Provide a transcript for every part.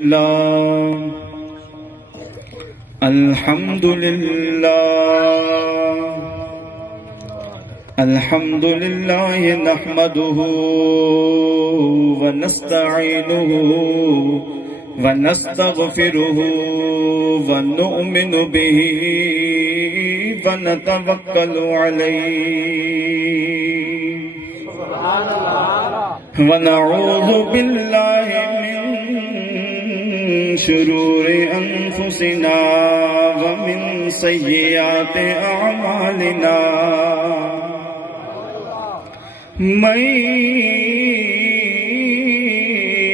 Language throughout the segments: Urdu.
لله الحمد لله الحمد لله نحمده ونستعينه ونستغفره ونؤمن به ونتوكل عليه ونعوذ بالله من شرور أنفسنا ومن سيئات أعمالنا من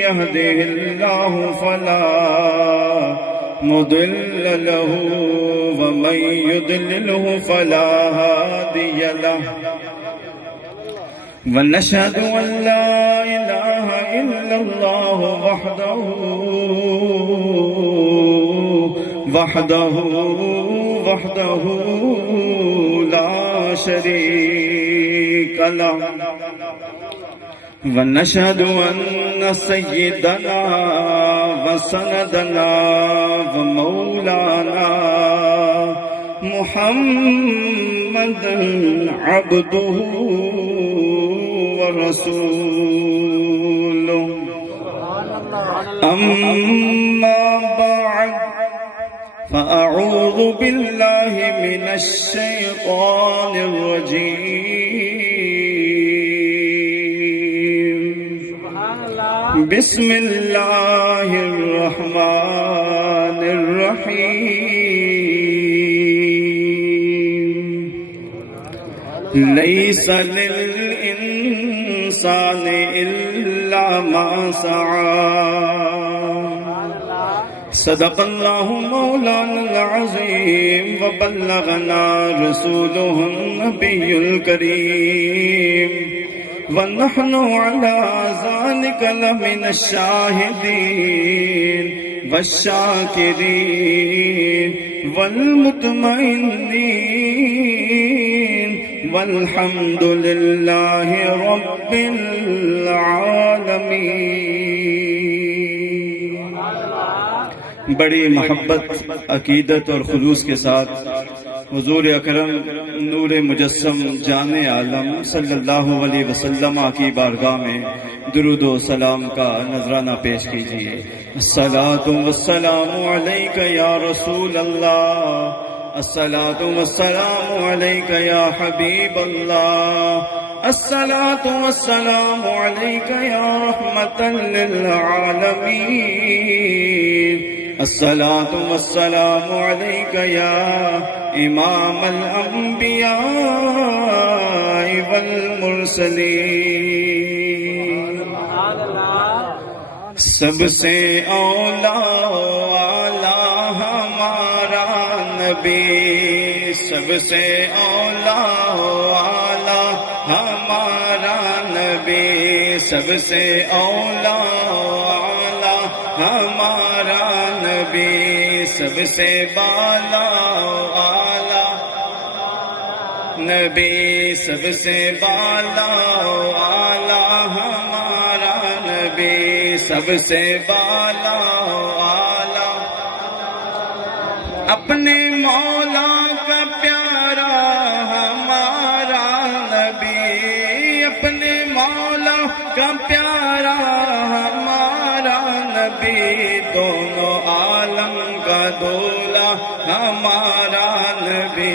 يهده الله فلا مضل له ومن يضلله فلا هادي له ونشهد أن لا إله إلا الله وحده لا شريك له ونشهد أن سيدنا وسندنا ومولانا محمدا عبده ورسوله أما بعد فأعوذ بالله من الشيطان الرجيم بسم الله الرحمن الرحيم ليس للإنسان إلا ما سعى صدق الله مولانا العظيم وبلغنا رسوله النبي الكريم ونحن على ذلك لمن الشاهدين والشاكرين والمطمئنين والحمد لله رب العالمين. بڑی محبت، عقیدت اور خلوص کے ساتھ حضور اکرم نور مجسم جان عالم صلی اللہ علیہ وسلم کی بارگاہ میں درود و سلام کا نذرانہ پیش کیجیے. الصلاۃ والسلام علیک یا رسول اللہ، الصلاۃ والسلام علیک یا حبیب اللہ، الصلاۃ والسلام علیک یا رحمۃ للعالمین، الصلاۃ والسلام علیک یا امام الانبیاء والمرسلین. سب سے اولا ہمارا نبی، سب سے اولا ہمارا نبی، سب سے اولا ہمارا نبی، سب سے بالا نبی، سب سے بالا ہمارا نبی، سب سے بالا اپنے مولا کا پیارا ہمارا نبی، اپنے مولا کا پیارا ہمارا نبی، دونوں عالم کا دولا ہمارا نبی،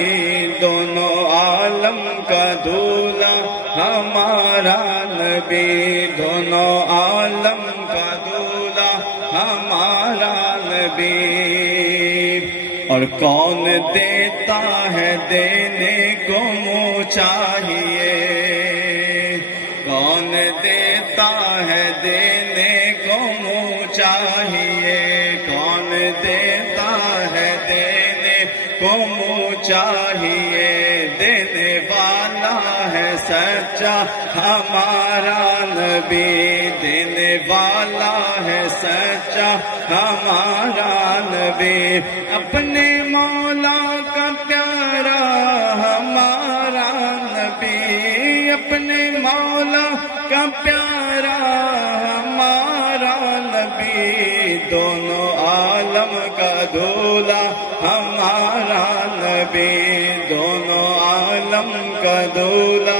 دونوں عالم کا دولا ہمارا نبی، دونوں عالم کا دولا ہمارا نبی. اور کون دیتا ہے دینے کو منہ چاہیے، کون دیتا ہے دینے کو منہ چاہیے، کون دیتا ہے دینے کو منہ چاہیے، دینے والا ہے سچا ہمارا نبی، دینے والا ہے سچا ہمارا نبی. اپنے مولا کا پیارا ہمارا نبی، اپنے مولا کا پیارا ہمارا نبی، دونوں عالم کا دولہ ہمارا نبی، دونوں عالم کا دولہ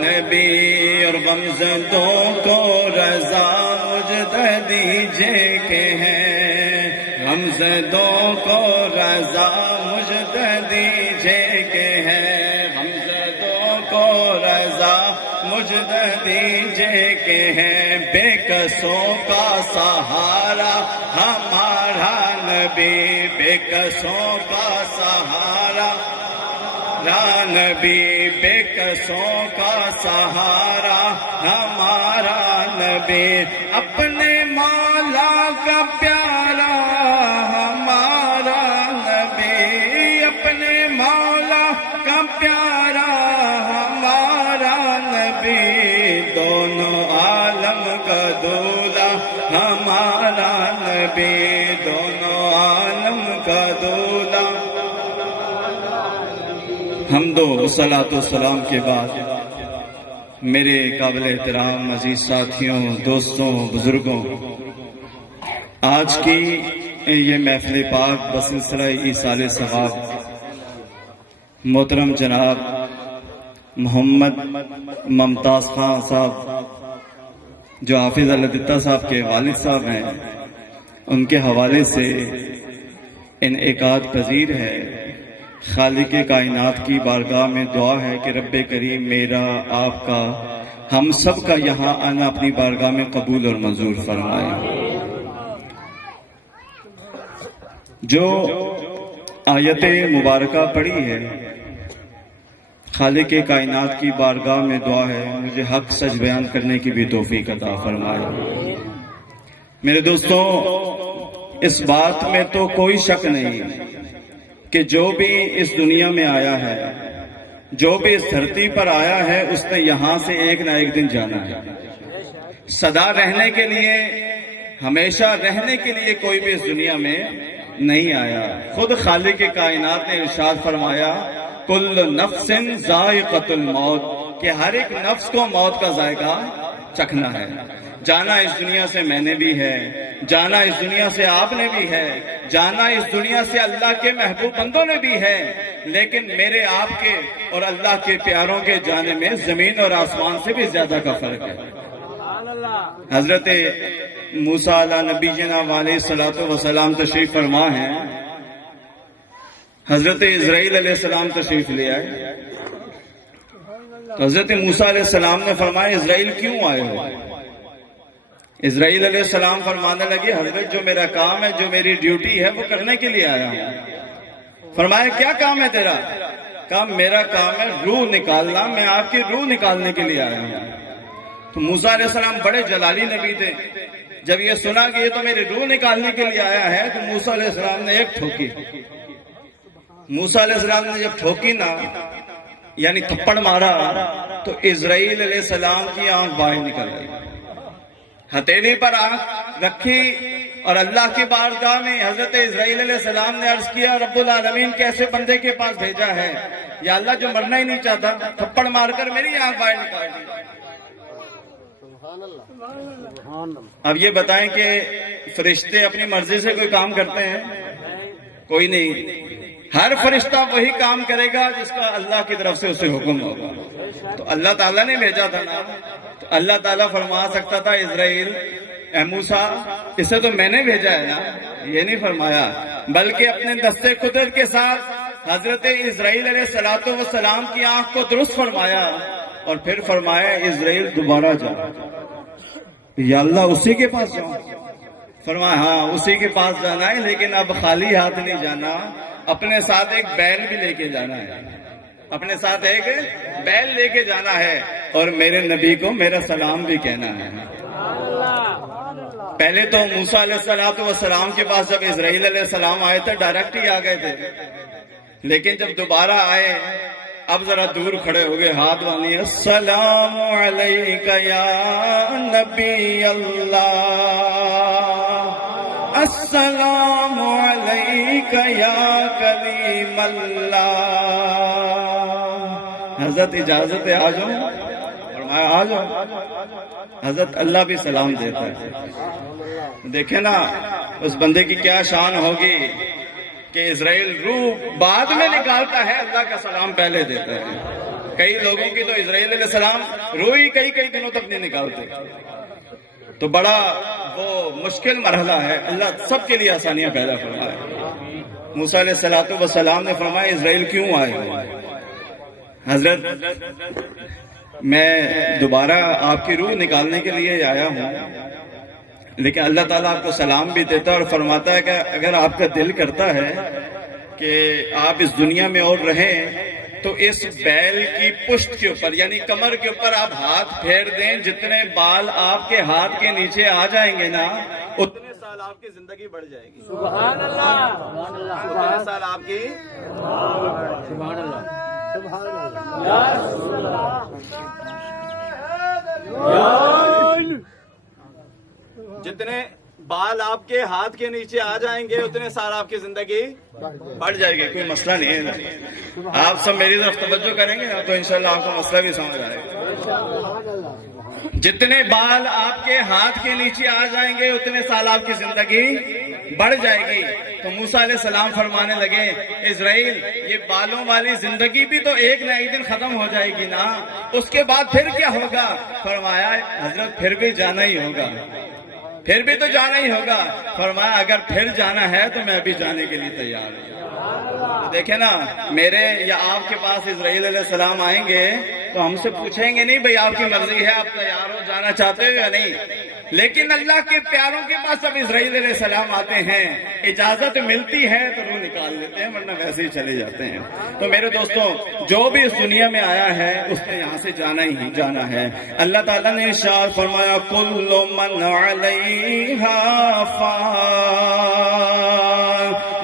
نبی، اور غمزدوں کو رضا مجددی جے کے ہیں، غمزدوں کو رضا مجددی جے کے ہیں، غمزدوں کو رضا مجددی جے کے ہیں، بے کسوں کا سہارا ہمارا نبی، بے کسوں کا سہارا نبی، بے کسوں کا سہارا ہمارا نبی، اپنے مولا کا پیارا ہمارا نبی، اپنے مولا کا پیارا ہمارا نبی، دونوں عالم کا دولہ ہمارا نبی، دونوں عالم کا دولہ۔ حمد و صلاۃ و سلام کے بعد میرے قابل احترام عزیز ساتھیوں، دوستوں، بزرگوں، آج کی یہ محفل پاک بسلسلہ ایصال ثواب محترم جناب محمد ممتاز خان صاحب جو حافظ الدتہ صاحب کے والد صاحب ہیں، ان کے حوالے سے انعقاد پذیر ہے۔ خالق کائنات کی بارگاہ میں دعا ہے کہ رب کریم میرا، آپ کا، ہم سب کا یہاں آنا اپنی بارگاہ میں قبول اور منظور فرمائے۔ جو آیت مبارکہ پڑھی ہے، خالق کائنات کی بارگاہ میں دعا ہے مجھے حق سچ بیان کرنے کی بھی توفیق عطا فرمائے۔ میرے دوستوں، اس بات میں تو کوئی شک نہیں کہ جو بھی اس دنیا میں آیا ہے، جو بھی اس دھرتی پر آیا ہے، اس نے یہاں سے ایک نہ ایک دن جانا ہے۔ سدا رہنے کے لیے، ہمیشہ رہنے کے لیے کوئی بھی اس دنیا میں نہیں آیا۔ خود خالق کائنات نے ارشاد فرمایا کل نفس ذائقۃ الموت، کہ ہر ایک نفس کو موت کا ذائقہ چکھنا ہے۔ جانا اس دنیا سے میں نے بھی ہے، جانا اس دنیا سے آپ نے بھی ہے، جانا اس دنیا سے اللہ کے محبوب بندوں نے بھی ہے، لیکن میرے آپ کے اور اللہ کے پیاروں کے جانے میں زمین اور آسمان سے بھی زیادہ کا فرق ہے۔ حضرت موسیٰ علیہ نبی جناب علیہ الصلوۃ والسلام تشریف فرما ہیں، حضرت اسرائیل علیہ السلام تشریف لے آئے، تو حضرت موسیٰ علیہ السلام نے فرمایا اسرائیل کیوں آئے ہو؟ اسرائیل علیہ السلام فرمانے لگے حضرت جو میرا کام ہے، جو میری ڈیوٹی ہے، وہ کرنے کے لیے آیا ہوں۔ فرمایا کیا کام ہے تیرا؟ کہا میرا کام ہے روح نکالنا، میں آپ کی روح نکالنے کے لیے آیا ہوں۔ تو موسیٰ علیہ السلام بڑے جلالی نبی تھے، جب یہ سنا کہ یہ تو میری روح نکالنے کے لیے آیا ہے، تو موسیٰ علیہ السلام نے ایک ٹھوکی۔ موسیٰ علیہ السلام نے جب ٹھوکی نا، یعنی تھپڑ مارا، تو اسرائیل علیہ السلام کی آنکھ باہر نکل گئی۔ ہتھیلی پر آنکھ رکھی اور اللہ کی بارگاہ میں حضرت اسرائیل علیہ السلام نے عرض کیا رب العالمین کیسے بندے کے پاس بھیجا ہے، یا اللہ جو مرنا ہی نہیں چاہتا، تھپڑ مار کر میری آنکھ باہر نکال دی۔ اب یہ بتائیں کہ فرشتے اپنی مرضی سے کوئی کام کرتے ہیں؟ کوئی نہیں۔ ہر فرشتہ وہی کام کرے گا جس کا اللہ کی طرف سے اسے حکم ہوگا۔ تو اللہ تعالیٰ نے بھیجا تھا نا، تو اللہ تعالیٰ فرما سکتا تھا اسرائیل اے موسیٰ اسے تو میں نے بھیجا ہے نا، یہ نہیں فرمایا، بلکہ اپنے دستے قدرت کے ساتھ حضرت اسرائیل علیہ السلام کی آنکھ کو درست فرمایا، اور پھر فرمایا اسرائیل دوبارہ جا، یا اللہ اسی کے پاس جاؤ؟ فرمایا ہاں اسی کے پاس جانا ہے، لیکن اب خالی ہاتھ نہیں جانا، اپنے ساتھ ایک بیل بھی لے کے جانا ہے، اپنے ساتھ ایک بیل لے کے جانا ہے، اور میرے نبی کو میرا سلام بھی کہنا ہے۔ پہلے تو موسیٰ علیہ السلام کے پاس جب اسرائیل علیہ السلام آئے تھے ڈائریکٹ ہی آ گئے تھے، لیکن جب دوبارہ آئے اب ذرا دور کھڑے ہو گئے، ہاتھ باندھیے، السلام علیکہ یا نبی اللہ، السلام علیکہ یا کلیم اللہ۔ حضرت اجازت ہے آ جاؤ؟ فرمایا آ جاؤ۔ حضرت اللہ بھی سلام دیتا ہے. دیکھیں نا اس بندے کی کیا شان ہوگی کہ اسرائیل روح بعد میں نکالتا ہے، اللہ کا سلام پہلے دیتا ہے. کئی لوگوں کی تو اسرائیل علیہ السلام روح ہی کئی دنوں تک نہیں نکالتے. تو بڑا وہ مشکل مرحلہ ہے. اللہ سب کے لیے آسانیاں پیدا فرمائے. موسیٰ علیہ السلام نے فرمایا اسرائیل کیوں آئے ہو؟ حضرت میں دوبارہ آپ کی روح نکالنے کے لیے آیا ہوں، لیکن اللہ تعالیٰ آپ کو سلام بھی دیتا ہے اور فرماتا ہے کہ اگر آپ کا دل کرتا ہے کہ آپ اس دنیا میں اور رہیں تو اس بیل کی پشت کے اوپر یعنی کمر کے اوپر آپ ہاتھ پھیر دیں، جتنے بال آپ کے ہاتھ کے نیچے آ جائیں گے نا اتنے سال آپ کی زندگی بڑھ جائے گی. سبحان اللہ. اتنے سال آپ کی سبحان اللہ سبحان اللہ. جتنے بال آپ کے ہاتھ کے نیچے آ جائیں گے اتنے سال آپ کی زندگی بڑھ جائے گی. کوئی مسئلہ نہیں ہے. آپ سب میری طرف توجہ کریں گے نا تو انشاءاللہ آپ کو مسئلہ بھی سمجھ آئے گا. جتنے بال آپ کے ہاتھ کے نیچے آ جائیں گے اتنے سال آپ کی زندگی بڑھ جائے گی. تو موسیٰ علیہ السلام فرمانے لگے اسرائیل یہ بالوں والی زندگی بھی تو ایک نہ ایک دن ختم ہو جائے گی نا، اس کے بعد پھر کیا ہوگا؟ فرمایا حضرت پھر بھی جانا ہی ہوگا، پھر بھی تو جانا ہی ہوگا. فرمایا اگر پھر جانا ہے تو میں بھی جانے کے لیے تیار ہوں. دیکھیں نا میرے یا آپ کے پاس اسرائیل علیہ السلام آئیں گے تو ہم سے پوچھیں گے نہیں بھئی آپ کی مرضی ہے، آپ تیار ہو، جانا چاہتے ہو یا نہیں. لیکن اللہ کے پیاروں کے پاس اب اسرائیل علیہ السلام آتے ہیں، اجازت ملتی ہے تو روح نکال لیتے ہیں، ورنہ ویسے ہی چلے جاتے ہیں. تو میرے دوستوں جو بھی اس دنیا میں آیا ہے اس نے یہاں سے جانا ہی جانا ہے. اللہ تعالیٰ نے ارشاد فرمایا کل من علیہا فان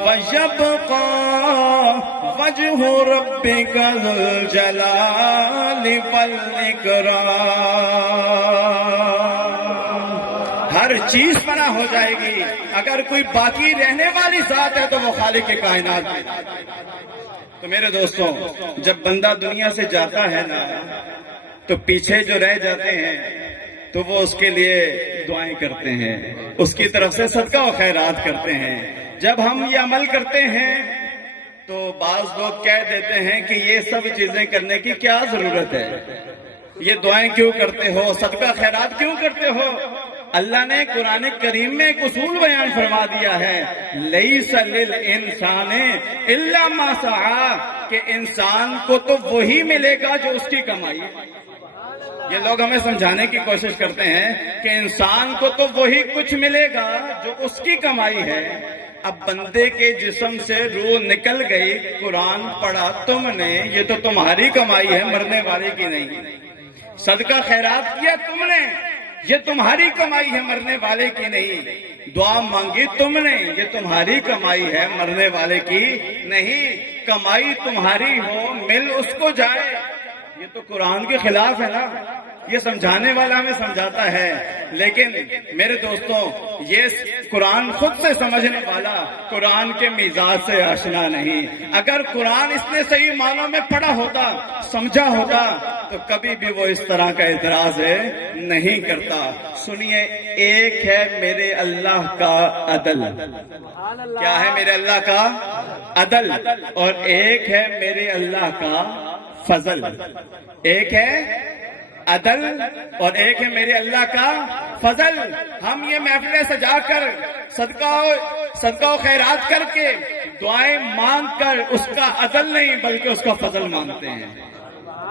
وَيَبْقَى وَجْهُ رَبِّكَ ذُو الْجَلَالِ وَالْإِكْرَامِ. ہر چیز فنا ہو جائے گی، اگر کوئی باقی رہنے والی ذات ہے تو وہ خالق کے کائنات ہے. تو میرے دوستوں جب بندہ دنیا سے جاتا ہے نا تو پیچھے جو رہ جاتے ہیں تو وہ اس کے لیے دعائیں کرتے ہیں، اس کی طرف سے صدقہ و خیرات کرتے ہیں. جب ہم یہ عمل کرتے ہیں تو بعض لوگ کہہ دیتے ہیں کہ یہ سب چیزیں کرنے کی کیا ضرورت ہے، یہ دعائیں کیوں کرتے ہو، صدقہ خیرات کیوں کرتے ہو. اللہ نے قرآن کریم میں ایک اصول بیان فرما دیا ہے لیس للانسان الا ما سعی، کہ انسان کو تو وہی ملے گا جو اس کی کمائی ہے. یہ لوگ ہمیں سمجھانے کی کوشش کرتے ہیں کہ انسان کو تو وہی کچھ ملے گا جو اس کی کمائی ہے. اب بندے کے جسم سے روح نکل گئی، قرآن پڑھا تم نے، یہ تو تمہاری کمائی ہے، مرنے والے کی نہیں. صدقہ خیرات کیا تم نے، یہ تمہاری کمائی ہے، مرنے والے کی نہیں. دعا مانگی تم نے، یہ تمہاری کمائی ہے، مرنے والے کی نہیں. کمائی تمہاری ہو، مل اس کو جائے. یہ تو قرآن کے خلاف ہے نا. یہ سمجھانے والا ہمیں سمجھاتا ہے، لیکن میرے دوستوں یہ قرآن خود سے سمجھنے والا قرآن کے مزاج سے آشنا نہیں. اگر قرآن اس نے صحیح معنوں میں پڑھا ہوتا، سمجھا ہوتا تو کبھی بھی وہ اس طرح کا اعتراض نہیں کرتا. سنیے، ایک ہے میرے اللہ کا عدل. کیا ہے میرے اللہ کا عدل؟ اور ایک ہے میرے اللہ کا فضل. ایک ہے عدل اور ایک ہے میرے اللہ کا فضل. ہم یہ محفلیں سجا کر صدقہ و خیرات کر کے دعائیں مانگ کر اس کا عدل نہیں بلکہ اس کا فضل مانگتے ہیں.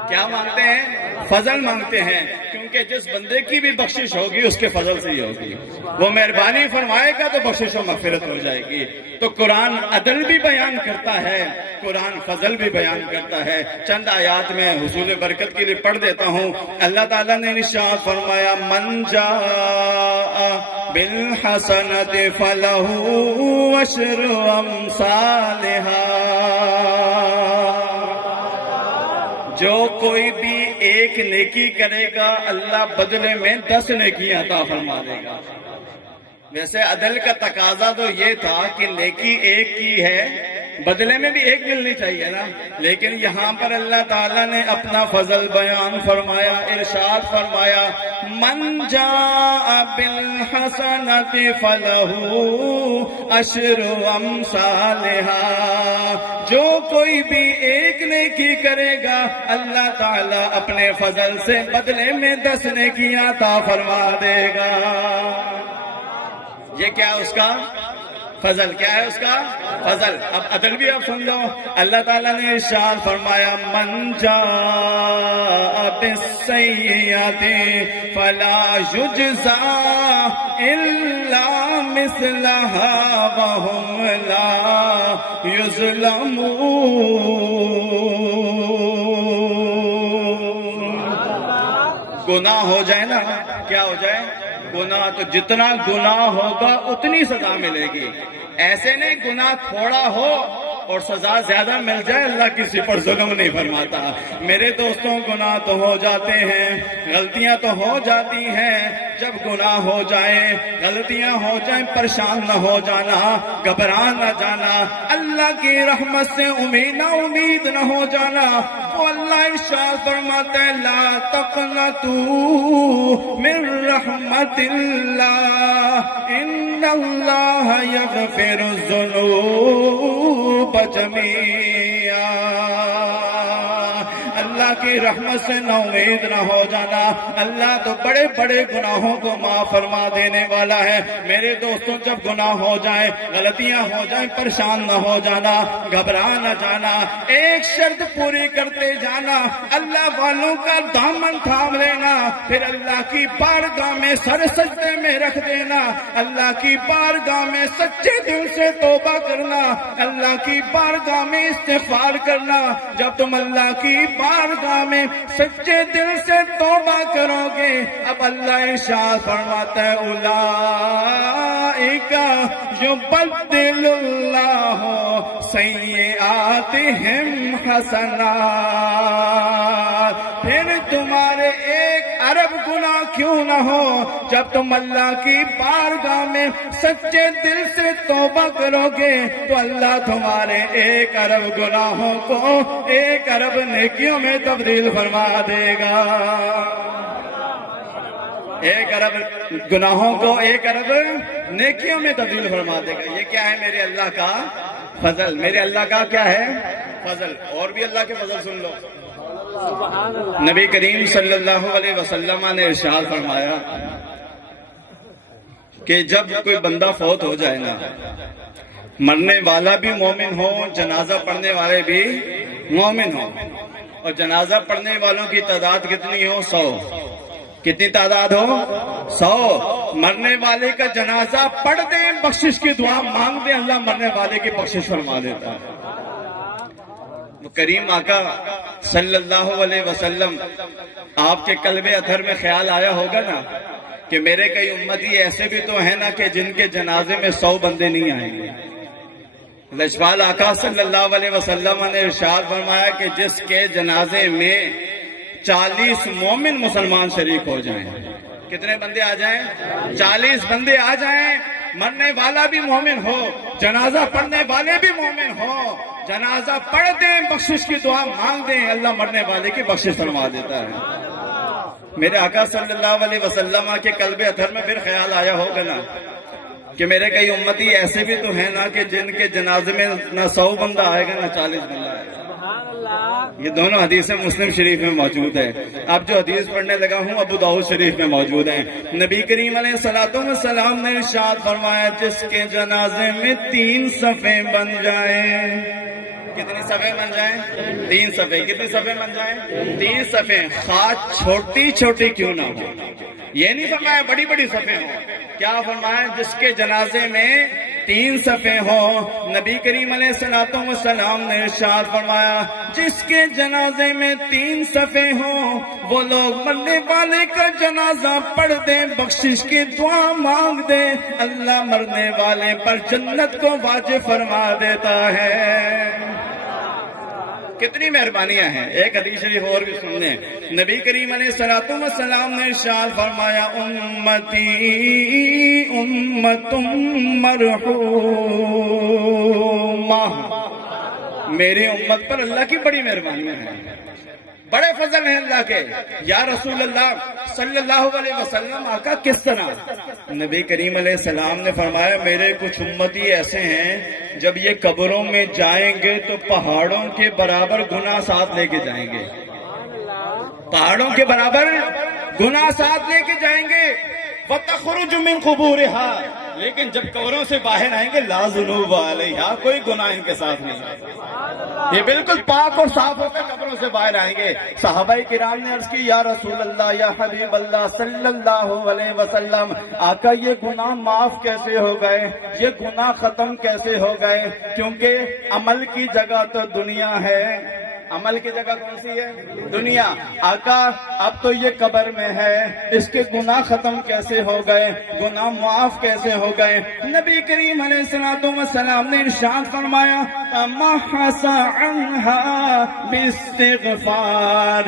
کیا مانگتے ہیں؟ فضل مانگتے ہیں. کیونکہ جس بندے کی بھی بخشش ہوگی اس کے فضل سے ہی ہوگی. وہ مہربانی فرمائے گا تو بخشش و مغفرت ہو جائے گی. تو قرآن عدل بھی بیان کرتا ہے، قرآن فضل بھی بیان کرتا ہے. چند آیات میں حصول برکت کے لیے پڑھ دیتا ہوں. اللہ تعالیٰ نے ارشاد فرمایا من جاء بالحسنۃ فلہ عشر امثالھا. جو کوئی بھی ایک نیکی کرے گا اللہ بدلے میں 10 نیکیاں عطا فرما دے گا. ویسے عدل کا تقاضا تو یہ تھا کہ نیکی ایک کی ہے بدلے میں بھی ایک ملنی چاہیے نا. لیکن یہاں پر اللہ تعالیٰ نے اپنا فضل بیان فرمایا, ارشاد فرمایا من جاء بالحسنۃ فلہ عشر امثالہا, جو کوئی بھی ایک نیکی کرے گا اللہ تعالیٰ اپنے فضل سے بدلے میں 10 نیکیاں عطا فرما دے گا. یہ کیا اس کا فضل, کیا ہے اس کا فضل. اب عدل بھی آپ سن لو. اللہ تعالیٰ نے ارشاد فرمایا من جاء بالسیئۃ فلا یجزا الا مثلها وهم لا یظلمون. گناہ ہو جائے نا, کیا ہو جائے گناہ, تو جتنا گناہ ہوگا اتنی سزا ملے گی. ایسے نہیں گناہ تھوڑا ہو اور سزا زیادہ مل جائے, اللہ کسی پر ظلم نہیں فرماتا. میرے دوستوں گناہ تو ہو جاتے ہیں, غلطیاں تو ہو جاتی ہیں. جب گناہ ہو جائے, غلطیاں ہو جائیں, پریشان نہ ہو جانا, گھبرا نہ جانا, اللہ کی رحمت سے امید نہ ہو جانا. وہ اللہ ارشاد فرماتا ہے لا تقنطوا من رحمت اللہ ان اللہ یغفر الذنوب جمیعا. اللہ کی رحمت سے نا امید نہ ہو جانا. اللہ تو بڑے بڑے گناہوں کو معاف فرما دینے والا ہے. میرے دوستوں جب گناہ ہو جائیں, غلطیاں ہو جائیں, پریشان نہ ہو جانا, گھبرا نہ جانا, ایک شرط پوری کرتے جانا, اللہ والوں کا دامن تھام لینا, پھر اللہ کی بارگاہ میں سر سجدے میں رکھ دینا, اللہ کی بارگاہ میں سچے دل سے توبہ کرنا, اللہ کی بارگاہ میں استغفار کرنا. جب تم اللہ کی بارگاہ میں سچے دل سے توبہ کرو گے, اب اللہ ارشاد فرماتا ہے اولئک یبدل اللہ سیئاتہم حسنات. پھر تمہارے 1 ارب گناہ کیوں نہ ہو, جب تم اللہ کی بارگاہ میں سچے دل سے توبہ کرو گے تو اللہ تمہارے 1 ارب گناہوں کو 1 ارب نیکیوں میں تبدیل فرما دے گا. 1 ارب گناہوں کو 1 ارب نیکیوں میں تبدیل فرما دے گا. یہ کیا ہے میرے اللہ کا فضل, میرے اللہ کا کیا ہے فضل. اور بھی اللہ کے فضل سن لو. نبی کریم صلی اللہ علیہ وسلم نے ارشاد فرمایا کہ جب کوئی بندہ فوت ہو جائے نا, مرنے والا بھی مومن ہو, جنازہ پڑھنے والے بھی مومن ہو, اور جنازہ پڑھنے والوں کی تعداد کتنی ہو 100. کتنی تعداد ہو 100. مرنے والے کا جنازہ پڑھ دیں, بخشش کی دعا مانگ دیں, اللہ مرنے والے کی بخشش فرما دیتا ہے. کریم آقا صلی اللہ علیہ وسلم, آپ کے قلب اطہر میں خیال آیا ہوگا نا کہ میرے کئی امتی ایسے بھی تو ہیں نا کہ جن کے جنازے میں 100 بندے نہیں آئیں گے. لجپال آقا صلی اللہ علیہ وسلم نے ارشاد فرمایا کہ جس کے جنازے میں 40 مومن مسلمان شریک ہو جائیں. کتنے بندے آ جائیں 40 بندے آ جائیں, مرنے والا بھی مومن ہو, جنازہ پڑھنے والے بھی مومن ہو, جنازہ پڑھ دیں, بخشش کی دعا مانگ دیں, اللہ مرنے والے کی بخشش فرما دیتا ہے. میرے آقا صلی اللہ علیہ وسلم کے قلب اطہر میں پھر خیال آیا ہوگا نا کہ میرے کئی امتی ایسے بھی تو ہیں نا کہ جن کے جنازے میں نہ 100 بندہ آئے گا نہ 40 بندہ آئے گا. یہ دونوں حدیثیں مسلم شریف میں موجود ہیں. اب جو حدیث پڑھنے لگا ہوں ابو داؤد شریف میں موجود ہیں. نبی کریم علیہ السلام نے ارشاد فرمایا جس کے جنازے میں 3 صفیں بن جائیں. کتنی صفیں بن جائیں 3 صفیں. کتنی صفیں بن جائیں 3 صفیں. خواہ چھوٹی چھوٹی کیوں نہ ہو, یہ نہیں فرمایا بڑی بڑی صفیں ہوں. کیا فرمایا جس کے جنازے میں 3 صفیں ہوں. نبی کریم علیہ السلام نے ارشاد فرمایا جس کے جنازے میں 3 صفیں ہوں وہ لوگ مرنے والے کا جنازہ پڑھ دیں, بخشش کی دعا مانگ دیں, اللہ مرنے والے پر جنت کو واجب فرما دیتا ہے. کتنی مہربانیاں ہیں. ایک حدیث شریف اور بھی سن لیں. نبی کریم علیہ السلام نے ارشاد فرمایا امتی امت مرحومہ میری امت پر اللہ کی بڑی مہربانیاں ہیں، بڑے فضل ہیں اللہ کے۔ یا رسول اللہ صلی اللہ علیہ وسلم، آقا کس طرح؟ نبی کریم علیہ السلام نے فرمایا میرے کچھ امتی ایسے ہیں جب یہ قبروں میں جائیں گے تو پہاڑوں کے برابر گناہ ساتھ لے کے جائیں گے، پہاڑوں کے برابر گناہ ساتھ لے کے جائیں گے۔ وَتَخْرُجُ مِنْ قُبُورِهَا، لیکن جب قبروں سے باہر آئیں گے لا ذنوب علیہا، کوئی گناہ ان کے ساتھ نہیں، یہ بالکل پاک اور صاف ہو کر قبروں سے باہر آئیں گے۔ صحابہ کرام نے عرض کی یا رسول اللہ یا حبیب اللہ صلی اللہ علیہ وسلم، آقا یہ گناہ معاف کیسے ہو گئے، یہ گناہ ختم کیسے ہو گئے؟ کیونکہ عمل کی جگہ تو دنیا ہے، عمل کی جگہ کون سی ہے؟ دنیا۔ آقا اب تو یہ قبر میں ہے، اس کے گناہ ختم کیسے ہو گئے، گناہ معاف کیسے ہو گئے؟ نبی کریم علیہ الصلوۃ والسلام نے ارشاد فرمایا محص عنها باستغفار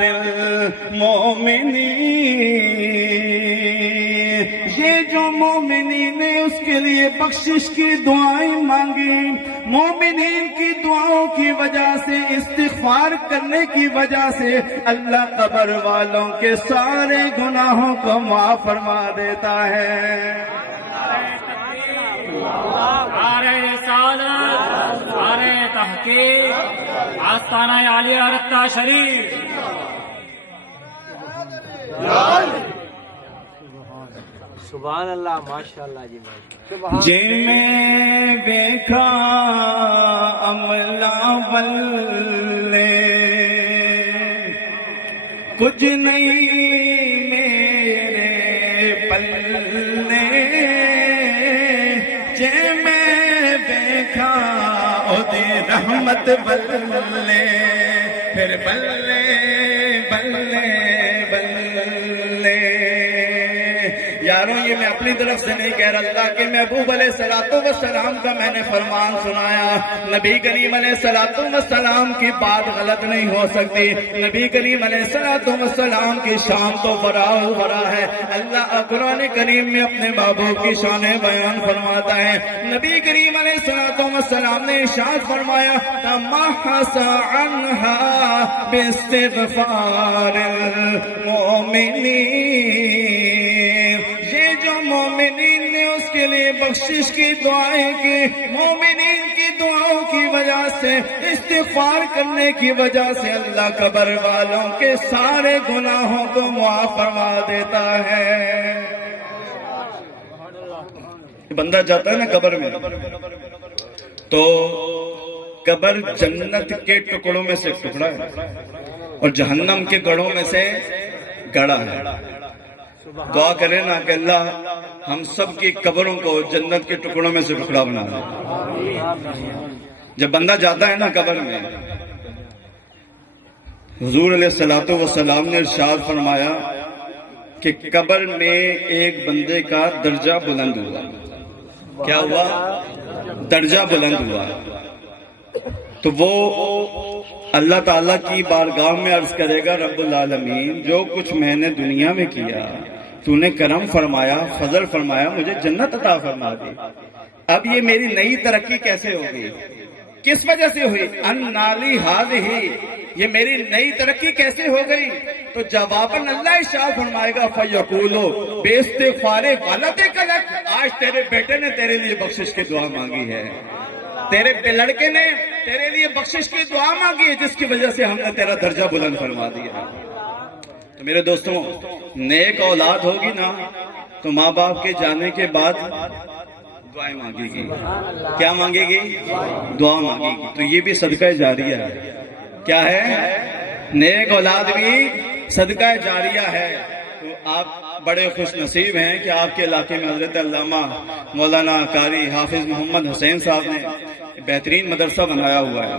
المؤمنین، یہ جو مومنین نے اس کے لیے بخشش کی دعائیں مانگی، مومنین کی دعاؤں کی وجہ سے، استغفار کرنے کی وجہ سے اللہ قبر والوں کے سارے گناہوں کو معاف فرما دیتا ہے۔ نعرہ رسالت، نعرہ تحقیق، آستانہ عالیہ رتہ شریف۔ سبحان اللہ، ماشاء اللہ جی، ماشاء جے میں دیکھا عملہ والے کچھ نہیں میرے پلے، جے میں دیکھا او دے رحمت بلے، پھر بلے بلے بلے۔ یاروں یہ میں اپنی طرف سے نہیں کہہ رہا، اللہ کے محبوب علیہ السلام کا میں نے فرمان سنایا۔ نبی کریم علیہ السلام کی بات غلط نہیں ہو سکتی، نبی کریم علیہ السلام کی شان تو برا ہے۔ اللہ قرآن کریم میں اپنے محبوب کی شان بیان فرماتا ہے۔ نبی کریم علیہ السلام نے ارشاد فرمایا محص عنها باستغفار المؤمنین، یہ جو مومنین نے اس کے لیے بخشش کی دعائیں کی، مومنین کی دعاؤں کی وجہ سے، استغفار کرنے کی وجہ سے اللہ قبر والوں کے سارے گناہوں کو معاف فرما دیتا ہے۔ بندہ جاتا ہے نا قبر میں تو قبر جنت کے ٹکڑوں میں سے ٹکڑا ہے اور جہنم کے گڑھوں میں سے گڑھا ہے۔ دعا کریں نا کہ اللہ ہم سب کی قبروں کو جنت کے ٹکڑوں میں سے ٹکڑا بنا دے۔ جب بندہ جاتا ہے نا قبر میں، حضور علیہ الصلوۃ والسلام نے ارشاد فرمایا کہ قبر میں ایک بندے کا درجہ بلند ہوا۔ کیا ہوا؟ درجہ بلند ہوا۔ تو وہ اللہ تعالیٰ کی بارگاہ میں عرض کرے گا رب العالمین جو کچھ میں نے دنیا میں کیا، تو نے کرم فرمایا، فضل فرمایا، مجھے جنت عطا فرما دی، اب یہ میری نئی ترقی کیسے ہوگی؟ کس وجہ سے ہوئی؟ ان نالی ہذہ، یہ میری نئی ترقی کیسے ہو گئی؟ تو جواباً اللہ ارشاد فرمائے گا فیقولو باستغفار ولدک لک، آج تیرے بیٹے نے تیرے لیے بخشش کی دعا مانگی ہے، تیرے لڑکے نے تیرے لیے بخشش کی دعا مانگی ہے، جس کی وجہ سے ہم نے تیرا درجہ بلند فرما دیا۔ تو میرے دوستوں، نیک اولاد ہوگی نا تو ماں باپ کے جانے کے بعد دعائیں مانگے گی۔ کیا مانگے گی؟ دعا مانگے گی۔ تو یہ بھی صدقہ جاریہ ہے۔ کیا ہے؟ نیک اولاد بھی صدقہ جاریہ ہے۔ تو آپ بڑے خوش نصیب ہیں کہ آپ کے علاقے میں حضرت علامہ مولانا قاری حافظ محمد حسین صاحب نے بہترین مدرسہ بنایا ہوا ہے۔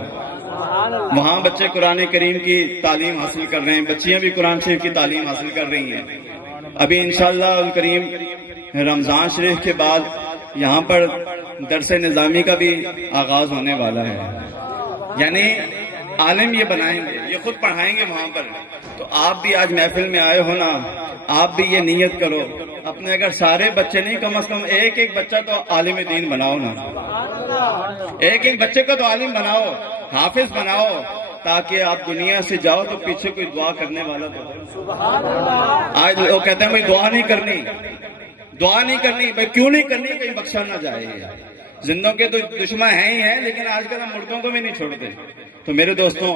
وہاں بچے قرآن کریم کی تعلیم حاصل کر رہے ہیں، بچیاں بھی قرآن شریف کی تعلیم حاصل کر رہی ہیں۔ ابھی انشاءاللہ الکریم رمضان شریف کے بعد یہاں پر درس نظامی کا بھی آغاز ہونے والا ہے، یعنی عالم یہ بنائیں گے، یہ خود پڑھائیں گے وہاں پر۔ تو آپ بھی آج محفل میں آئے ہو نا، آپ بھی یہ نیت کرو، اپنے اگر سارے بچے نہیں کم از کم ایک ایک بچہ تو عالم دین بناؤ نا، ایک ایک بچے کو تو عالم بناؤ۔ حافظ بناؤ تاکہ آپ دنیا سے جاؤ تو پیچھے کوئی دعا کرنے والا تو آج لوگ کہتے ہیں بھائی دعا نہیں کرنی بھائی کیوں نہیں کرنی؟ کہیں بخشا نہ جائے. زندوں کے تو دشمن ہیں ہی ہیں، لیکن آج کل ہم مردوں کو بھی نہیں چھوڑتے. تو میرے دوستوں،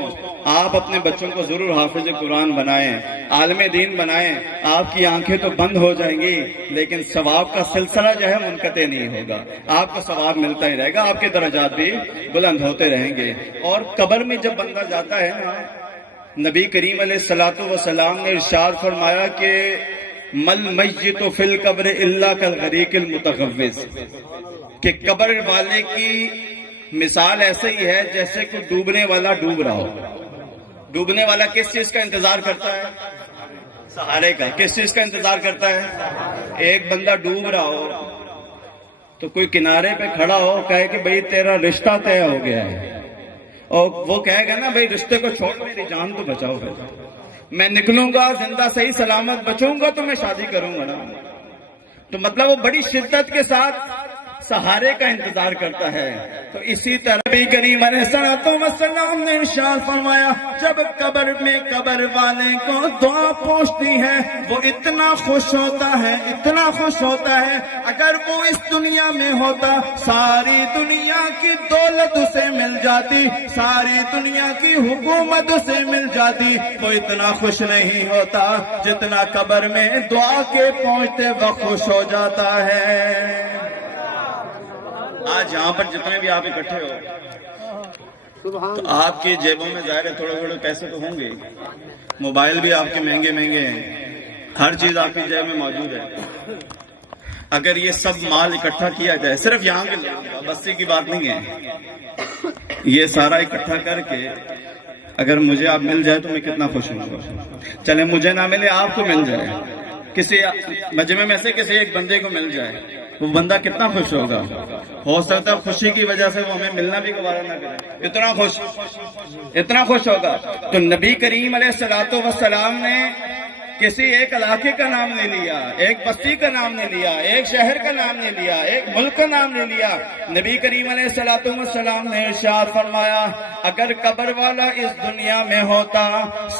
آپ اپنے بچوں کو ضرور حافظ قرآن بنائیں، عالم دین بنائیں. آپ کی آنکھیں تو بند ہو جائیں گی لیکن ثواب کا سلسلہ جو ہے منقطع نہیں ہوگا. آپ کو ثواب ملتا ہی رہے گا، آپ کے درجات بھی بلند ہوتے رہیں گے. اور قبر میں جب بندہ جاتا ہے نا، نبی کریم علیہ الصلوۃ والسلام نے ارشاد فرمایا کہ مل میت فی القبر الا کالغریق المتغوص، کہ قبر والے کی مثال ایسے ہی ہے جیسے کوئی ڈوبنے والا ڈوب رہا ہو. ڈوبنے والا کس چیز کا انتظار کرتا ہے؟ سہارے کا. کس چیز کا انتظار کرتا ہے؟ ایک بندہ ڈوب رہا ہو تو کوئی کنارے پہ کھڑا ہو کہے کہ بھئی تیرا رشتہ طے ہو گیا ہے، اور وہ کہے گا نا بھئی رشتے کو چھوڑ میری جان تو بچاؤ، میں نکلوں گا زندہ صحیح سلامت بچوں گا تو میں شادی کروں گا نا. تو مطلب وہ بڑی شدت کے ساتھ سہارے کا انتظار کرتا ہے. تو اسی طرح نبی کریم علیہ السلام نے ارشاد فرمایا جب قبر میں قبر والے کو دعا پہنچتی ہے وہ اتنا خوش ہوتا ہے اگر وہ اس دنیا میں ہوتا ساری دنیا کی دولت اسے مل جاتی، ساری دنیا کی حکومت اسے مل جاتی، وہ اتنا خوش نہیں ہوتا جتنا قبر میں دعا کے پہنچتے وقت خوش ہو جاتا ہے. آج یہاں پر جتنے بھی آپ اکٹھے ہو تو آپ کی جیبوں میں ظاہر ہے تھوڑے تھوڑے پیسے تو ہوں گے، موبائل بھی آپ کے مہنگے ہیں، ہر چیز آپ کی جیب میں موجود ہے. اگر یہ سب مال اکٹھا کیا جائے، صرف یہاں کے لوگ، بستی کی بات نہیں ہے، یہ سارا اکٹھا کر کے اگر مجھے آپ مل جائے تو میں کتنا خوش ہوں گا. چلے مجھے نہ ملے، آپ کو مل جائے، کسی مجمع میں سے کسی ایک بندے کو مل جائے، وہ بندہ کتنا خوش ہوگا. ہو سکتا ہے خوشی کی وجہ سے وہ ہمیں ملنا بھی گوارا نہ کرے، اتنا خوش ہوگا. تو نبی کریم علیہ الصلوۃ والسلام نے کسی ایک علاقے کا نام نہیں لیا، ایک بستی کا نام نہیں لیا، ایک شہر کا نام نہیں لیا، ایک ملک کا نام نہیں لیا. نبی کریم علیہ الصلوۃ والسلام نے ارشاد فرمایا اگر قبر والا اس دنیا میں ہوتا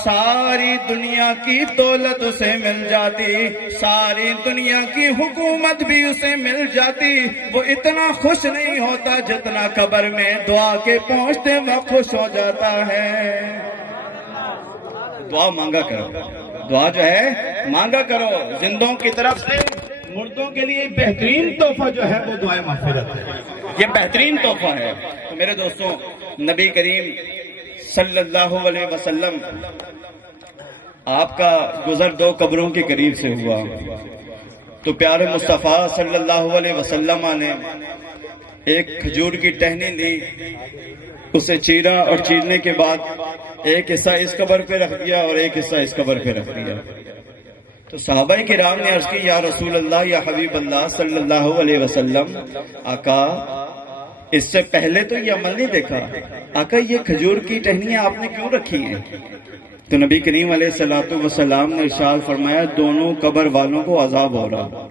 ساری دنیا کی دولت اسے مل جاتی، ساری دنیا کی حکومت بھی اسے مل جاتی، وہ اتنا خوش نہیں ہوتا جتنا قبر میں دعا کے پہنچتے وقت خوش ہو جاتا ہے. دعا مانگا کرو، دعا جو ہے مانگا کرو. زندوں کی طرف سے مردوں کے لیے بہترین تحفہ جو ہے وہ دعائے مغفرت ہے، یہ بہترین تحفہ ہے. تو میرے دوستوں، نبی کریم صلی اللہ علیہ وسلم آپ کا گزر دو قبروں کے قریب سے ہوا تو پیارے مصطفیٰ صلی اللہ علیہ وسلم نے ایک کھجور کی ٹہنی لی، اسے چیرا اور چیرنے کے بعد ایک حصہ اس قبر پہ رکھ دیا اور ایک حصہ اس قبر پہ رکھ دیا. تو صحابہ کرام نے عرض کی یا رسول اللہ، یا حبیب اللہ صلی اللہ علیہ وسلم، آقا اس سے پہلے تو یہ عمل نہیں دیکھا، آقا یہ کھجور کی ٹہنیاں آپ نے کیوں رکھی ہیں؟ تو نبی کریم علیہ الصلوۃ والسلام نے ارشاد فرمایا دونوں قبر والوں کو عذاب ہو رہا.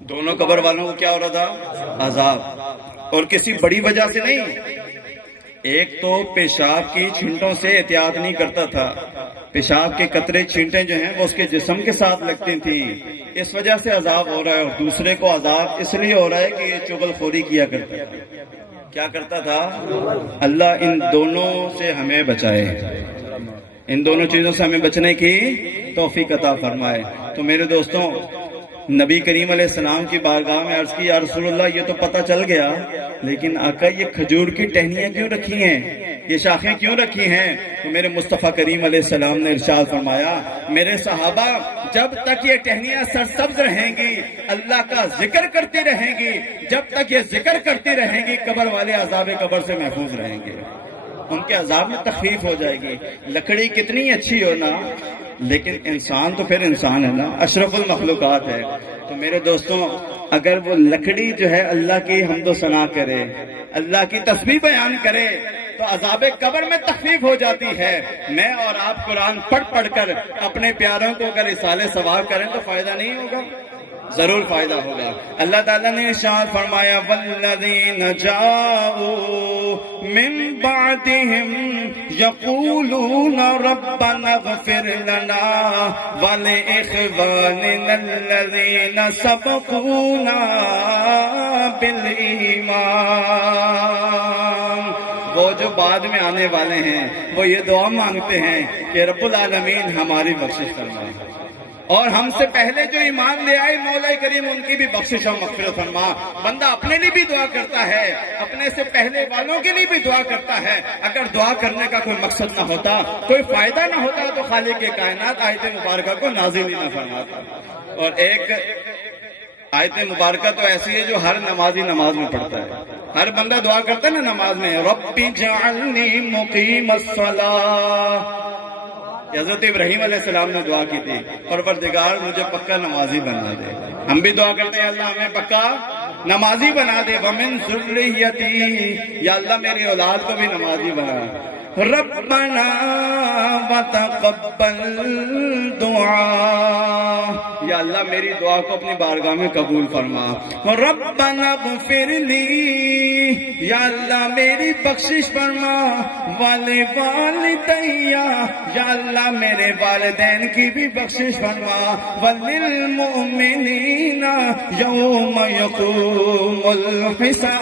دونوں قبر والوں کو کیا ہو رہا تھا؟ عذاب. اور کسی بڑی وجہ سے نہیں. ایک تو پیشاب کی چھینٹوں سے احتیاط نہیں کرتا تھا، پیشاب کے قطرے چھینٹیں جو ہیں وہ اس کے جسم کے ساتھ لگتی تھیں، اس وجہ سے عذاب ہو رہا ہے. اور دوسرے کو عذاب اس لیے ہو رہا ہے کہ یہ چغل خوری کیا کرتا تھا. کیا کرتا تھا؟ اللہ ان دونوں سے ہمیں بچائے، ان دونوں چیزوں سے ہمیں بچنے کی توفیق عطا فرمائے. تو میرے دوستوں، نبی کریم علیہ السلام کی بارگاہ میں عرض کی یا رسول اللہ یہ تو پتہ چل گیا، لیکن آقا یہ کھجور کی ٹہنیاں کیوں رکھی ہیں، یہ شاخیں کیوں رکھی ہیں؟ تو میرے مصطفیٰ کریم علیہ السلام نے ارشاد فرمایا میرے صحابہ جب تک یہ ٹہنیاں سرسبز رہیں گی، اللہ کا ذکر کرتی رہیں گی، جب تک یہ ذکر کرتی رہیں گی، قبر والے عذاب قبر سے محفوظ رہیں گے، ان کے عذاب میں تخفیف ہو جائے گی. لکڑی کتنی اچھی ہو نا، لیکن انسان تو پھر انسان ہے نا، اشرف المخلوقات ہے. تو میرے دوستوں، اگر وہ لکڑی جو ہے اللہ کی حمد و ثنا کرے، اللہ کی تسبیح بیان کرے تو عذاب قبر میں تخفیف ہو جاتی ہے. میں اور آپ قرآن پڑھ کر اپنے پیاروں کو اگر اصالے ثواب کریں تو فائدہ نہیں ہوگا؟ ضرور فائدہ ہوگا. اللہ تعالیٰ نے ارشاد فرمایا والذین جاؤوا من بعدہم یقولون ربنا اغفر لنا ولإخواننا الذین سبقونا بالایمان. وہ جو بعد میں آنے والے ہیں وہ یہ دعا مانگتے ہیں کہ رب العالمین ہماری بخشش فرمائے، اور ہم سے پہلے جو ایمان لے آئے مولا کریم ان کی بھی بخشش و مغفرت فرما. بندہ اپنے لیے بھی دعا کرتا ہے، اپنے سے پہلے والوں کے لیے بھی دعا کرتا ہے. اگر دعا کرنے کا کوئی مقصد نہ ہوتا، کوئی فائدہ نہ ہوتا تو خالق کائنات آیت مبارکہ کو نازل ہی نہ فرماتا. اور ایک آیت مبارکہ تو ایسی ہے جو ہر نمازی نماز میں پڑھتا ہے. ہر بندہ دعا کرتا ہے نا نماز میں، رب اجعلنی مقیم الصلاۃ. حضرت ابراہیم علیہ السلام نے دعا کی تھی، پروردگار مجھے پکا نمازی بنا دے. ہم بھی دعا کرتے ہیں اللہ ہمیں پکا نمازی بنا دے. ومن ذریتی، یا اللہ میری اولاد کو بھی نمازی بنا. ربنا وتقبل دعا، یا اللہ میری دعا کو اپنی بارگاہ میں قبول فرما. ربنا اغفر لی، یا اللہ میری بخشش فرما. ولوالدی، یا اللہ میرے والدین کی بھی بخشش فرما. وللمؤمنین یوم یقوم الحساب،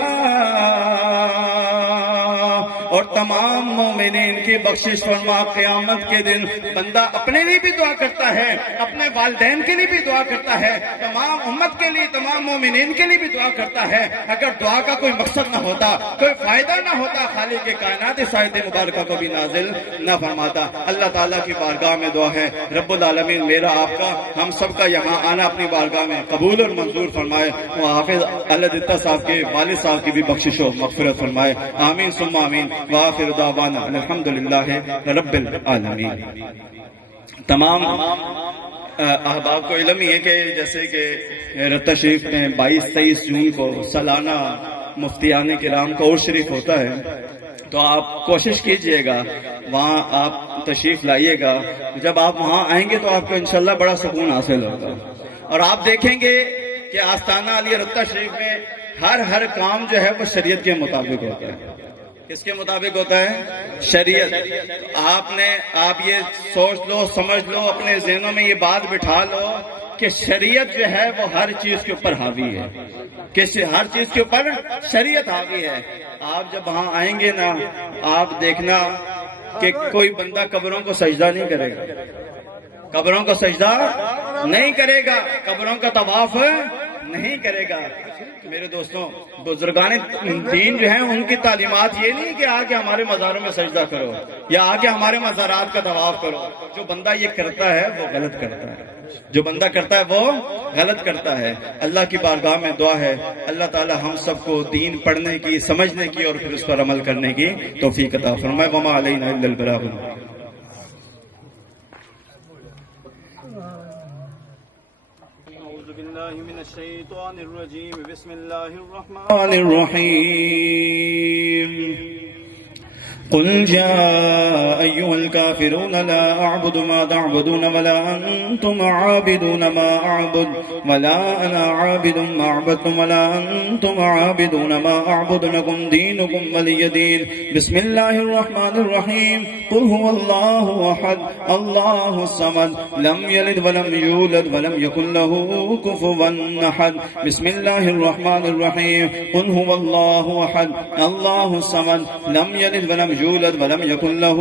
اور تمام مومنین کی بخشش فرما قیامت کے دن. بندہ اپنے لیے بھی دعا کرتا ہے، اپنے والدین کے لیے بھی دعا کرتا ہے، تمام امت کے لیے، تمام مومنین کے لیے بھی دعا کرتا ہے. اگر دعا کا کوئی مقصد نہ ہوتا، کوئی فائدہ نہ ہوتا، خالق کائنات اس آیت مبارکہ کو بھی نازل نہ فرماتا. اللہ تعالیٰ کی بارگاہ میں دعا ہے رب العالمین میرا، آپ کا، ہم سب کا یہاں آنا اپنی بارگاہ میں قبول اور منظور فرمائے. وہ حافظ الدتہ صاحب کے والد صاحب کی بھی بخشش و مغفرت فرمائے. آمین ثم آمین. وآخر دعوانا الحمدللہ رب العالمین. تمام احباب کو علم ہی ہے کہ جیسے کہ رتہ شریف میں 22-23 جون کو سالانہ مفتیان کرام کا عرس شریف ہوتا ہے، تو آپ کوشش کیجئے گا وہاں آپ تشریف لائیے گا. جب آپ وہاں آئیں گے تو آپ کو انشاءاللہ بڑا سکون حاصل ہوگا. اور آپ دیکھیں گے کہ آستانہ علی رتہ شریف میں ہر کام جو ہے وہ شریعت کے مطابق ہوتا ہے. کس کے مطابق ہوتا ہے؟ شریعت. آپ یہ سوچ لو، سمجھ لو، اپنے ذہنوں میں یہ بات بٹھا لو کہ شریعت جو ہے وہ ہر چیز کے اوپر حاوی ہے. ہر چیز کے اوپر شریعت حاوی ہے. آپ جب وہاں آئیں گے نا، آپ دیکھنا کہ کوئی بندہ قبروں کو سجدہ نہیں کرے گا، قبروں کو سجدہ نہیں کرے گا، قبروں کا طواف نہیں کرے گا. میرے دوستوں، بزرگان دین جو ہیں ان کی تعلیمات یہ نہیں کہ آ کے ہمارے مزاروں میں سجدہ کرو یا آ کے ہمارے مزارات کا طواف کرو. جو بندہ یہ کرتا ہے وہ غلط کرتا ہے، جو بندہ کرتا ہے وہ غلط کرتا ہے. اللہ کی بارگاہ میں دعا ہے اللہ تعالی ہم سب کو دین پڑھنے کی، سمجھنے کی اور پھر اس پر عمل کرنے کی توفیق عطا فرمائے. وما علینا الا البلاغ. أعوذ بالله من الشيطان الرجيم. بسم الله الرحمن الرحيم. قل جاء أيها الكافرون لا أعبد ما تعبدون ولا أنتم عابدون ما أعبد ولا أنا عابد ما عبدتم ولا أنتم عابدون ما أعبد لكم دينكم ولي دين. بسم الله الرحمن الرحيم. قل هو الله أحد الله الصمد لم يلد ولم يولد ولم يكن له كفوا أحد. بسم الله الرحمن الرحيم. قل هو الله أحد الله الصمد لم يلد ولم يولد ولم يكن له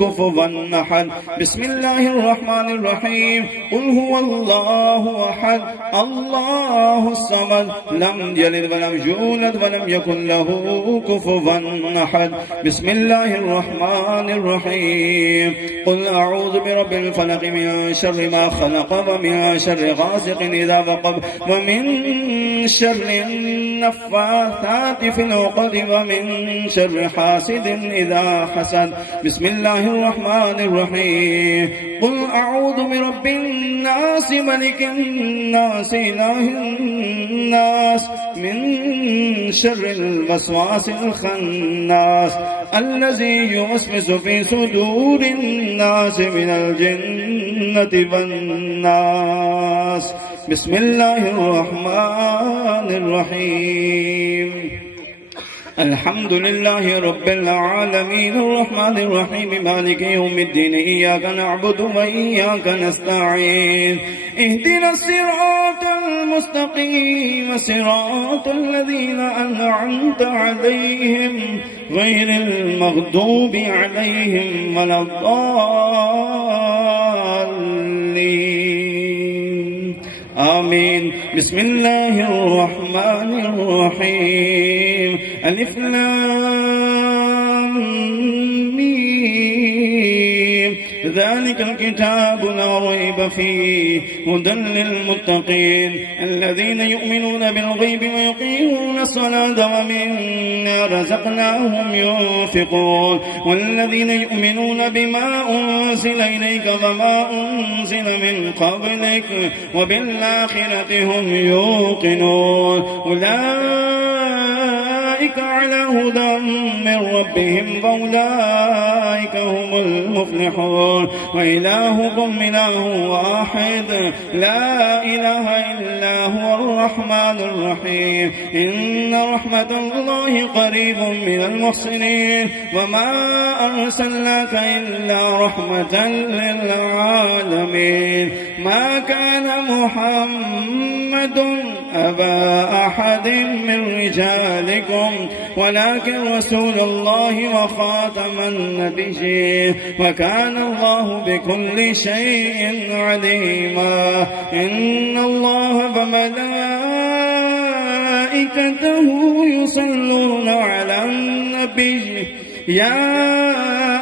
كفوا أحد. بسم الله الرحمن الرحيم. قل هو الله أحد الله الصمد لم يلد ولم يولد ولم يكن له كفوا أحد. بسم الله الرحمن الرحيم. قل أعوذ برب الفلق من شر ما خلق ومن شر غاسق إذا وقب ومن شر النفاثات في العقد ومن شر حاسد إذا حسد. بسم الله الرحمن الرحيم. قل أعوذ برب الناس ملك الناس إله الناس من شر الوسواس الخناس الذي يوسوس في صدور الناس من الجنة والناس. بسم الله الرحمن الرحيم الحمد لله رب العالمين الرحمن الرحيم مالك يوم الدين إياك نعبد وإياك نستعين اهدنا الصراط المستقيم صراط الذين أنعمت عليهم غير المغضوب عليهم ولا الضالين آمين بسم الله الرحمن الرحيم ألف لام ميم ذلك الكتاب لا ريب فيه هدى للمتقين الذين يؤمنون بالغيب ويقيمون الصلاة ومما رزقناهم ينفقون والذين يؤمنون بما أنزل إليك وما أنزل من قبلك وبالآخرة هم يوقنون أولئك على هدى من ربهم وأولئك هم المفلحون وإلهكم إله واحد لا إله إلا هو الرحمن الرحيم إن رحمة الله قريب من المحسنين وما أرسلناك إلا رحمة للعالمين ما كان محمد أبا أحد من رجالكم ولكن رسول الله وخاتم النبيين وكان الله بكل شيء عليما إن الله وملائكته يصلون على النبي يا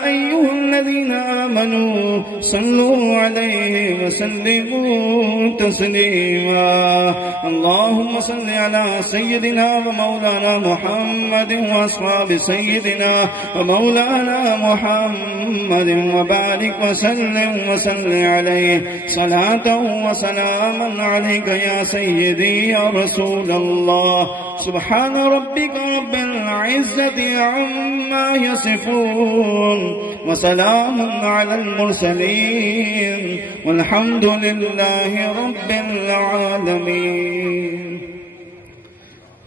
أيها الذين آمنوا صلوا عليه وسلموا تسليما اللهم صل على سيدنا ومولانا محمد وأصحاب سيدنا ومولانا محمد وبارك وسلم عليه صلاة وسلاما عليك يا سيدي يا رسول الله سبحان ربك رب العزة عما يصفون وسلام على المرسلين والحمد لله رب العالمين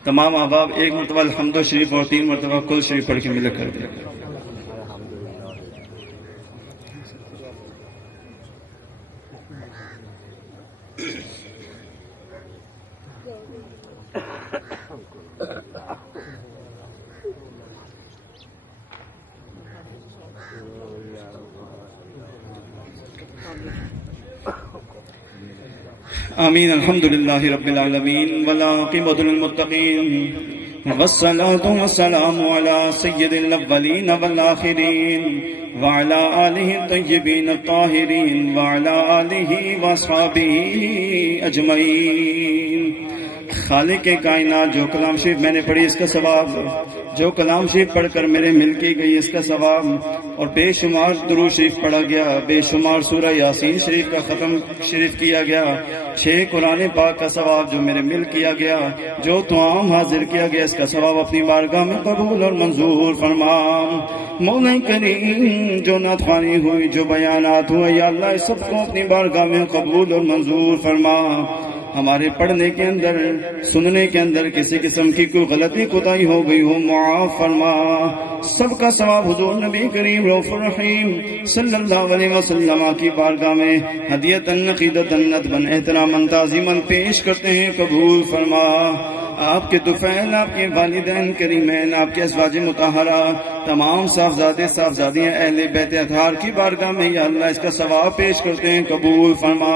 تمام احباب ایک مرتبہ الحمد شریف اور 3 مرتبہ کل شریف پڑھ کے مل کر دیں آمین الحمد للہ رب العالمین والعاقبۃ للمتقین والصلاة والسلام على سید الاولین والآخرین وعلى آلہ الطیبین الطاہرین وعلى آلہ واصحابہ اجمعین خالق کائنات جو کلام شریف میں نے پڑھی اس کا ثواب جو کلام شریف پڑھ کر میرے مل کی گئی اس کا ثواب اور بے شمار درود شریف پڑھا گیا بے شمار سورہ یاسین شریف کا ختم شریف کیا گیا 6 قرآن پاک کا ثواب جو میرے مل کیا گیا جو طعام حاضر کیا گیا اس کا ثواب اپنی بارگاہ میں قبول اور منظور فرما مولا کریم جو نعت خوانی ہوئی جو بیانات ہوئے یا اللہ اس سب کو اپنی بارگاہ میں قبول اور منظور فرما ہمارے پڑھنے کے اندر سننے کے اندر کسی قسم کی کوئی غلطی کوتاہی ہو گئی ہو معاف فرما سب کا ثواب حضور نبی کریم رؤوف الرحیم صلی اللہ علیہ وسلم کی بارگاہ میں ہدیۃ عقیدۃ ندبًا احتراما تعظیما پیش کرتے ہیں قبول فرما آپ کے طفیل آپ کے والدین کریمین آپ کے ازواج مطہرہ تمام صاحبزادے صاحبزادیاں اہل بیت اطہار کی بارگاہ میں یا اللہ اس کا ثواب پیش کرتے ہیں قبول فرما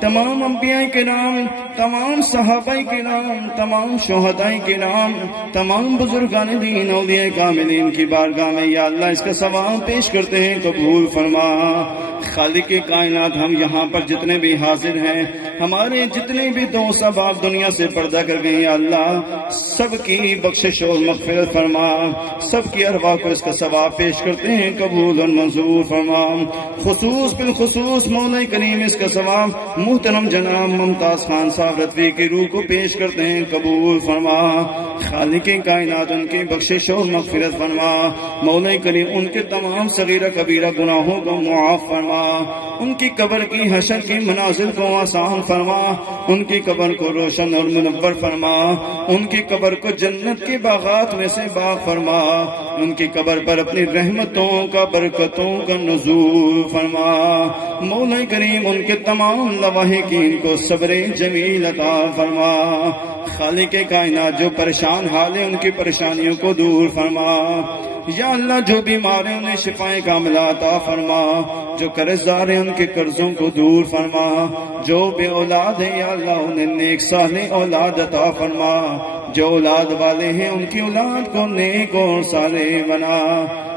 تمام انبیاء کرام تمام صحابہ کرام تمام شہداء کرام تمام بزرگان دین اولیاء کاملین کی بارگاہ میں یا اللہ اس کا ثواب پیش کرتے ہیں قبول فرما خالق کائنات ہم یہاں پر جتنے بھی حاضر ہیں ہمارے جتنے بھی دوست احباب دنیا سے پردہ کر گئے یا اللہ سب کی بخشش اور مغفرت فرما سب کی ارواح کو اس کا ثواب پیش کرتے ہیں قبول اور منظور فرما خصوص بالخصوص مولا کریم اس کا ثواب محترم جناب ممتاز خان صاحب رضوی کی روح کو پیش کرتے ہیں قبول فرما خالق کائنات ان کی بخشش اور مغفرت فرما مولا کریم ان کے تمام صغیرہ کبیرہ گناہوں کو معاف فرما ان کی قبر کی حشر کی منازل کو آسان فرما، ان کی قبر کو روشن اور منور فرما، ان کی قبر کو جنت کے باغات میں سے باغ فرما، ان کی قبر پر اپنی رحمتوں کا برکتوں کا نزول فرما۔ مولا کریم ان کے تمام لواحقین کو صبر جمیل عطا فرما۔ خالق کائنات جو پریشان حال ہے ان کی پریشانیوں کو دور فرما۔ یا اللہ جو بیمار ہیں انہیں شفائیں کاملہ عطا فرما، جو قرض دار ہیں ان کے قرضوں کو دور فرما، جو بے اولاد ہیں یا اللہ انہیں نیک صالح اولاد عطا فرما، جو اولاد والے ہیں ان کی اولاد کو نیک اور صالح بنا۔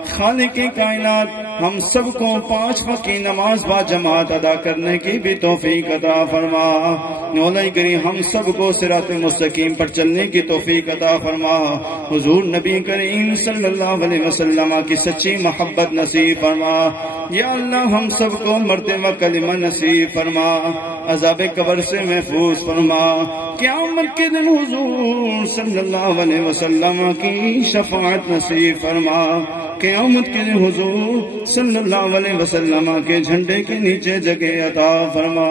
خالق کائنات ہم سب کو 5 وقت کی نماز با جماعت ادا کرنے کی بھی توفیق عطا فرما۔ مولا کریم ہم سب کو صراط مستقیم پر چلنے کی توفیق عطا فرما۔ حضور نبی کریم صلی اللہ علیہ وسلم کی سچی محبت نصیب فرما۔ یا اللہ ہم سب کو مرتے وقت کلمہ نصیب فرما، عذاب قبر سے محفوظ فرما۔ قیامت کے دن حضور صلی اللہ علیہ وسلم کی شفاعت نصیب فرما۔ قیامت کے دن حضور صلی اللہ علیہ وسلم کے جھنڈے کے نیچے جگہ عطا فرما۔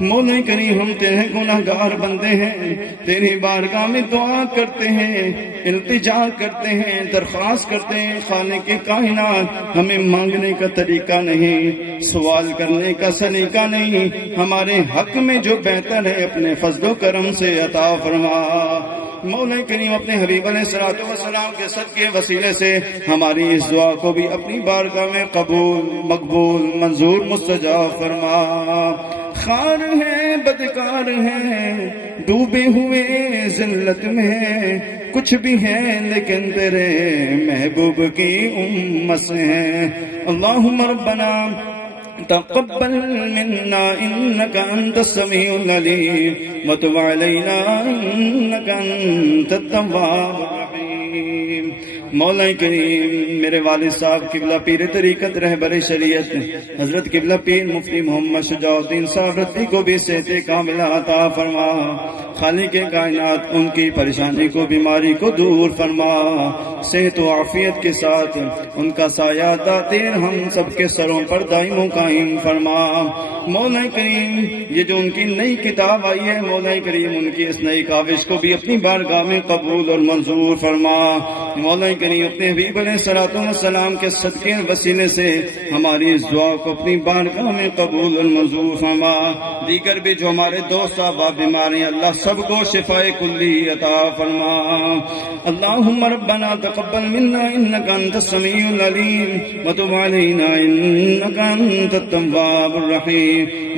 مولا کریم ہم تیرے گناہگار بندے ہیں، تیری بارگاہ میں دعا کرتے ہیں، التجا کرتے ہیں، درخواست کرتے ہیں۔ خالق کائنات ہمیں مانگنے کا طریقہ نہیں، سوال کرنے کا سلیقہ نہیں، ہمارے حق میں جو بہتر ہے اپنے فضل و کرم سے عطا فرما۔ مولا کریم اپنے حبیب علیہ الصلوۃ والسلام کے صدقے وسیلے سے ہماری اس دعا کو بھی اپنی بارگاہ میں قبول مقبول منظور مستجاب فرما۔ خار ہے بدکار ہے ڈوبے ہوئے ذلت میں، کچھ بھی ہے لیکن تیرے محبوب کی امت سے ہیں۔ اللہم ربنا تقبل منا انك انت السميع العليم وتب علينا انك انت التواب الرحيم۔ مولا کریم میرے والد صاحب قبلہ پیر طریقت رہبر شریعت حضرت قبلہ پیر مفتی محمد شجاع الدین صاحب رضوی کو بھی صحت کاملہ عطا فرما۔ خالق کائنات ان کی پریشانی کو بیماری کو دور فرما، صحت و عافیت کے ساتھ ان کا سایہ داتیر ہم سب کے سروں پر دائم و قائم فرما۔ مولا کریم یہ جو ان کی نئی کتاب آئی ہے، مولا کریم ان کی اس نئی کاوش کو بھی اپنی بارگاہ میں قبول اور منظور فرما۔ مولا کریم اپنے حبیب علیہ الصلوۃ والسلام کے صدقے وسیلے سے ہماری اس دعا کو اپنی بارگاہ میں قبول اور منظور فرما۔ دیگر بھی جو ہمارے دوست احباب بیمار ہیں اللہ سب کو شفاء کلی عطا فرما۔ اللہم ربنا تقبل منا انک انت السمیع العلیم وتب علینا انک انت التواب الرحیم۔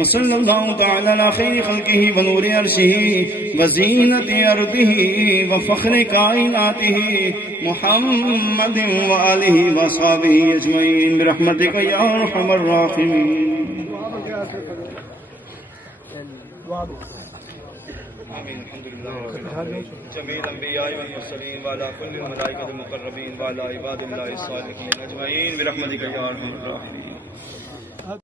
وصلی اللہ تعالی علی خیر خلقہ ونور عرشہ وزینت ارضہ وفخر کائناتہ محمد وآلہ وصحبہ اجمعین برحمتک یا ارحم الراحمین۔ آمین۔ الحمدللہ جمیع الانبیاء والمرسلین وعلی کل الملائکۃ المقربین وعلی عباد اللہ الصالحین اجمعین برحمتک یا ارحم الراحمین۔